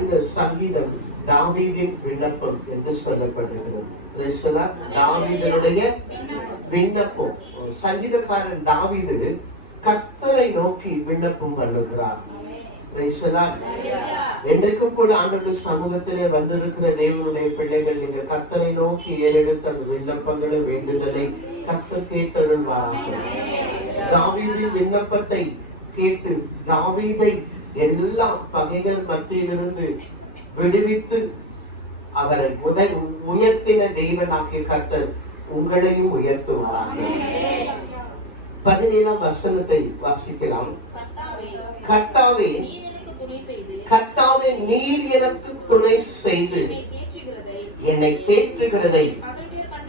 இந்த சங்கீதம் தாவீதின் விண்ணப்பம் என்று சொல்லப்படுகிறது. தாவீதனுடைய விண்ணப்பம். சங்கீதக்காரன் தாவீது கத்தரை நோக்கி விண்ணப்பம் பண்ணுகிறார். என்றைக்கும் கூட ஆண்டு சமூகத்திலே வந்திருக்கிற தேவனுடைய பிள்ளைகள் நீங்கள் கத்தரை நோக்கி ஏறெடுத்த அந்த விண்ணப்பங்களை வேண்டுதலை கத்து கேட்டருள்வாராக. தாவீதின் விண்ணப்பத்தை கேட்டு தாவீதை எல்லா பகைகள் மத்தியிலிருந்து விடுவித்து அவரை உதவி உயர்த்தின தெய்வனாகிய கர்த்தர் உங்களையும் உயர்த்துவாராக. பதினேழாம் வசனத்தை வாசிக்கலாம். கர்த்தாவே, கர்த்தாவே நீர் எனக்கு துணை செய்து என்னை தேற்றுகிறதை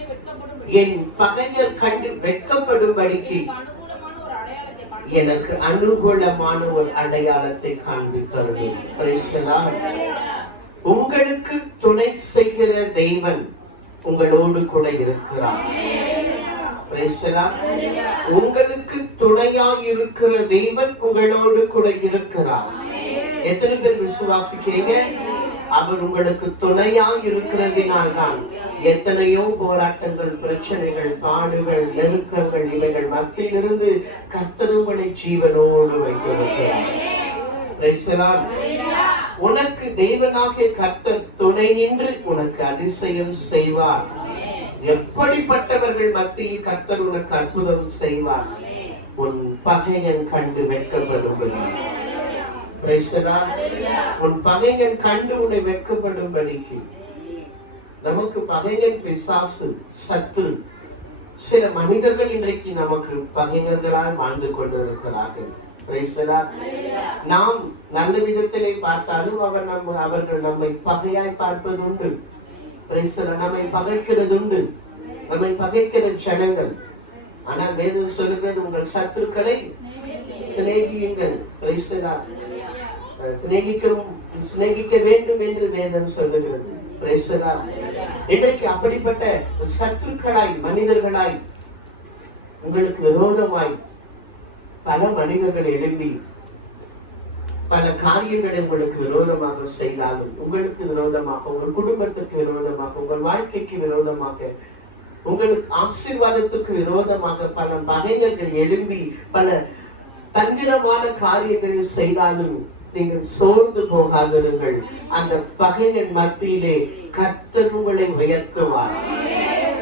வெட்கப்படும்படி என் பகைஞர் கண்டு வெட்கப்படும்படிக்கு எனக்கு அனுகூலமான ஒரு அடையாளத்தை எனக்கு காண்பித்தருளும் உங்களுக்கு துணை செய்கிற தெய்வன் உங்களோடு கூட இருக்கிறார். உங்களுக்கு துணையாய் இருக்கிற தெய்வன் உங்களோடு கூட இருக்கிறார். எத்தனை பேர் விசுவாசிக்கிறீங்க? அவர் உங்களுக்கு துணையாய் இருக்கிறதினால்தான் எத்தனையோ போராட்டங்கள் பிரச்சனைகள் பாடுகள் நெருக்கங்கள் இவைகள் மத்தியிலிருந்து கர்த்தர் உங்களை ஜீவனோடு வைத்திருக்கிறார். உனக்கு தெய்வனாக கர்த்தர் துணை நின்று உனக்கு அதிசயம் செய்வார். எப்படிப்பட்டவர்கள் மத்தியில் கர்த்தர் உனக்கு அற்புதம் செய்வார்? உன் பகையன் கண்டு வெட்கப்படும்படி. உன் பகையன் கண்டு உன்னை வெட்கப்படும்படிக்கு. நமக்கு பகையன் பிசாசு சத்துரு சில மனிதர்கள் இன்றைக்கு நமக்கு பகைஞர்களாய் வாழ்ந்து கொண்டிருக்கிறார்கள். நாம் நல்ல விதத்திலே பார்த்தாலும் அவர் நம்ம அவர்கள் நம்மை பகையாய் பார்ப்பதுண்டு. Praise the Lord. நம்மை நம்மை பகைக்கிற ஜனங்கள். ஆனால் வேதம் சொல்லுகிறது உங்கள் சத்துருக்களை சிநேகியுங்கள். சிநேகிக்க வேண்டும் என்று வேதம் சொல்லுகிறது. இன்றைக்கு அப்படிப்பட்ட சத்துருக்களாய் மனிதர்களாய் உங்களுக்கு விரோதமாய் பல மனிதர்கள் எழும்பி பல காரியங்களை உங்களுக்கு விரோதமாக செய்தாலும் உங்களுக்கு விரோதமாக உங்கள் குடும்பத்துக்கு விரோதமாக உங்கள் வாழ்க்கைக்கு விரோதமாக உங்களுக்கு ஆசீர்வாதத்துக்கு விரோதமாக பல பகைஞர்கள் எழும்பி பல தந்திரமான காரியங்களை செய்தாலும் நீங்கள் சோர்ந்து போகாதிருங்கள். அந்த பகையின் மத்தியிலே கர்த்தர் உங்களை உயர்த்துவார்.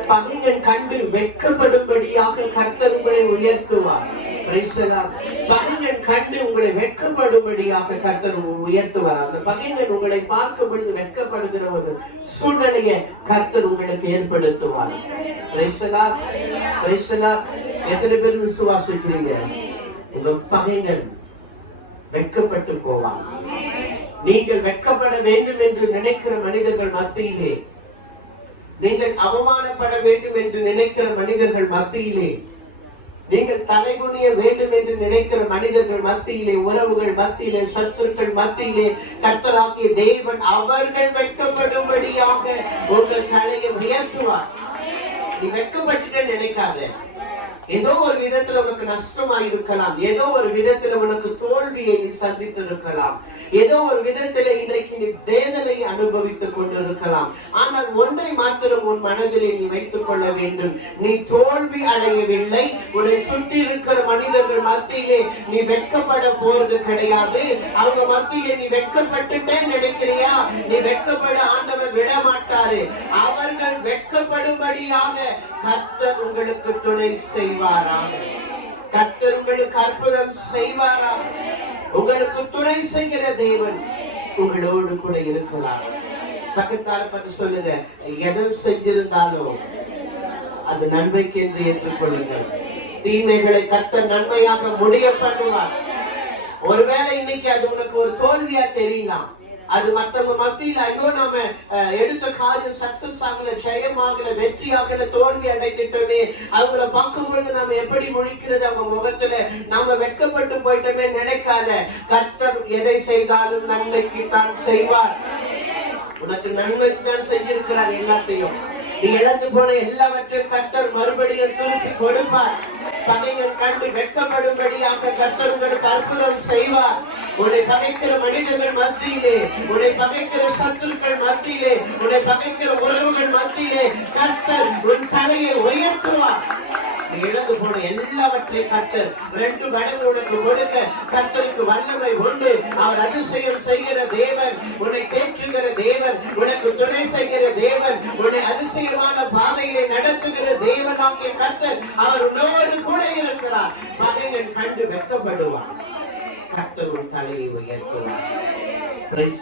பகையின் கண்டு வெட்கப்படும்படியாக கர்த்தர் உங்களை உயர்த்துவார். Praise பகைஞன் கண்டு உங்களை வெட்கப்படும்படியாக கர்த்தர் உயர்த்துவார். அந்த பகைஞன் உங்களை பார்க்கும் பொழுது வெட்கப்படுகிற ஒரு சூழ்நிலையை கர்த்தர் உங்களுக்கு ஏற்படுத்துவார். எத்தனை பேர் விசுவாசிக்கிறீங்க? உங்க பகைஞன் வெட்கப்பட்டு போவாங்க. நீங்கள் வெட்கப்பட வேண்டும் என்று நினைக்கிற மனிதர்கள் மத்தியிலே நீங்கள் அவமானப்பட வேண்டும் என்று நினைக்கிற மனிதர்கள் மத்தியிலே நீங்கள் தலைகுனிய வேண்டும் என்று நினைக்கிற மனிதர்கள் மத்தியிலே உறவுகள் மத்தியிலே சத்துருக்கள் மத்தியிலே கத்தராக்கிய தேவன் அவர்கள் வெட்கப்படும்படியாக உங்கள் தலையை உயர்த்துவார். நீ வெட்கப்பட்டுட்டே நினைக்காத. ஏதோ ஒரு விதத்துல உனக்கு நஷ்டமா இருக்கலாம். ஏதோ ஒரு விதத்துல உனக்கு தோல்வியை நீ சந்தித்திருக்கலாம். ஏதோ ஒரு விதத்துல இன்றைக்கு நீ வேதனை அனுபவித்துக் கொண்டிருக்கலாம். ஆனால் ஒன்றை மாத்திரம் உன் மனதிலே நீ வைத்துக் கொள்ள வேண்டும். நீ தோல்வி அடையவில்லை. உன்னை சுற்றி இருக்கிற மனிதர்கள் மத்தியிலே நீ வெட்கப்பட போறது கிடையாது. அவங்க மத்தியிலே நீ வெட்கப்பட்டுட்டே நினைக்கிறியா? நீ வெட்கப்பட ஆண்டவர் விட மாட்டாரு அவர்கள் வெட்கப்படும்படியாக கர்த்தர் உங்களுக்கு துணை செய்வாராக கத்தர் உங்களுக்கு அற்புதம் செய்வாராக உங்களுக்கு துணை செய்கிற தேவன் உங்களோடு கூட இருக்கலாம். பக்கத்தால பார்த்து சொல்லுங்க எதை செஞ்சிருந்தாலும் அது நன்மைக்கு என்று ஏற்றுக்கொள்ளுங்கள். தீமைகளை கத்த நன்மையாக முடிய பண்ணுவார். ஒருவேளை இன்னைக்கு அது உனக்கு ஒரு தோல்வியா தெரியலாம். அது மத்தவங்க மத்தியில ஐயோ நாம அஹ், எடுத்த காரியம் சக்சஸ் ஆகல ஜெயம் ஆகல வெற்றி ஆகல தோல்வி அடைந்துட்டோமே. அவங்கள பார்க்கும் பொழுது எப்படி முழிக்கிறது? அவங்க முகத்துல நாம வெட்கப்பட்டு போயிட்டோமே நினைக்காத. கர்த்தர் எதை செய்தாலும் நன்மைக்கு தான் செய்வார். உனக்கு நன்மைக்கு தான் செஞ்சிருக்கிறார் எல்லாத்தையும். நீ இழந்து போன எல்லாவற்றையும் கர்த்தர் மறுபடியும் திருப்பி கொடுப்பார். பகைகள் கண்டு வெட்கப்படும்படியாக கர்த்தர் உங்களுக்கு அற்புதம் செய்வார். உன்னை பகைக்கிற மனிதர்கள் மத்தியிலே உன்னை பகைக்கிற சத்துருக்கள் மத்தியிலே உன்னை பகைக்கிற உறவுகள் மத்தியிலே கர்த்தர் உன் தலையை உயர்த்துவார். இழந்து போன எல்லாவற்றையும் கத்தர் ரெண்டு மடங்கு உனக்கு கொடுக்க கத்தருக்கு வல்லமை உண்டு. அவர் அதிசயம் செய்கிற தேவன் உன்னை தேற்றுகிற தேவன் உனக்கு துணை செய்கிற தேவன் உன்னை அதிசயமான பாதையிலே நடத்துகிற தேவனாகிய கத்தர் அவர் உன்னோடு கூட இருக்கிறார். பகைகள் கண்டு வெட்கப்படுவார் கத்தர் உன் தலையை உயர்த்துவார். Praise.